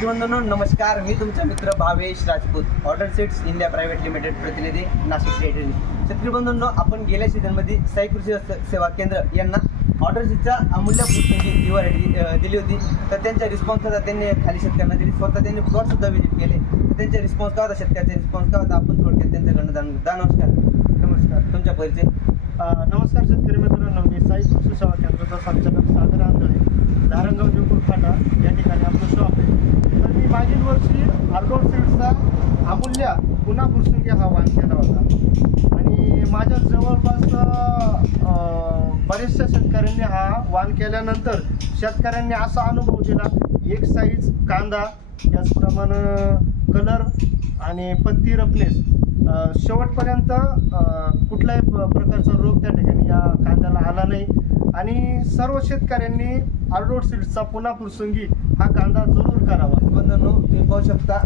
शेतकरी नमस्कार. मी तुमचा मित्र Bhavesh Rajput order sets India private limited प्रतिनिधी नाशिक रेडिओ शेतकरी बंधूंनो आपण गेल्या सीझनमध्ये साई कृषी सेवा केंद्र यांना ऑर्डर सीटचा अमूल्य पुस्तकी व्हरायटी दिली होती. तर त्यांचा रिस्पॉन्स होता त्यांनी खाली शेतकऱ्यांना दिली. स्वतः त्यांनी प्लॉट सुद्धा व्हिजिट केले. तर त्यांचा रिस्पॉन्स काय होता? शेतकऱ्याचा रिस्पॉन्स काय होता? आपण थोडक्यात त्यांच्याकडनं जाणून नमस्कार. नमस्कार. तुमच्या परिचय. नमस्कार शेतकरी मित्रांनो. मी साई कृषी सेवा केंद्राचा संचालक सागर आंधळे धारणगाव देवपूर फाटा या ठिकाणी आपलं मागील वर्षी आर्डोर सीड्सचा अमूल्य पुन्हा फुरसुंगी हा वाण केला होता. आणि माझ्या जवळपास बऱ्याचशा शेतकऱ्यांनी हा वाण केल्यानंतर शेतकऱ्यांनी असा अनुभव दिला एक साईज कांदा त्याचप्रमाणे कलर आणि पत्ती रफनेस शेवटपर्यंत कुठल्याही प- प्रकारचा रोग त्या ठिकाणी या कांद्याला आला नाही. आणि सर्व शेतकऱ्यांनी आर्डोड सीड्सचा पुन्हा पुरसुंगी हा कांदा जरूर करावा. बंधूंनो तुम्ही पाहू शकता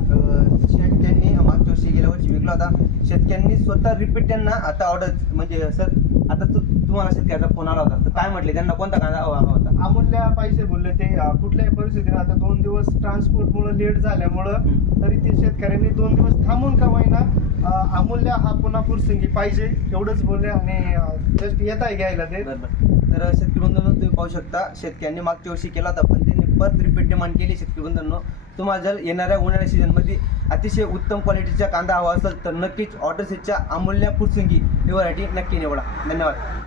शेतकऱ्यांनी मागच्या वर्षी गेल्या वर्षी विकला होता. शेतकऱ्यांनी स्वतः रिपीट त्यांना आता ऑर्डर म्हणजे सर आता तु- तुम्हाला शेतकऱ्याचा फोन आला होता. तर काय म्हटले? त्यांना कोणता कांदा हवा होता? अमूल्य पाहिजे बोलले ते. कुठल्याही परिस्थितीने आता दोन दिवस ट्रान्सपोर्टमुळे लेट झाल्यामुळं. तरी ते शेतकऱ्यांनी दोन दिवस थांबून का होईना अमूल्य हा पुन्हा पुरसुंगी पाहिजे एवढंच बोलले आणि जस्ट येत आहे घ्यायला ते. तर शेतकरी बंधूंनो तुम्ही पाहू शकता शेतकऱ्यांनी मागच्या वर्षी केला होता पण त्यांनी परत रिपीट डिमांड केली शेतकरी बंधूंनो. तुम्हाला जर येणाऱ्या उन्हाळ्या सीझनमध्ये अतिशय उत्तम क्वालिटीचा कांदा हवा असेल तर नक्कीच ऑर्डर सेटच्या अमूल्य फुटसिंगी ही व्हरायटी नक्की निवडा. धन्यवाद.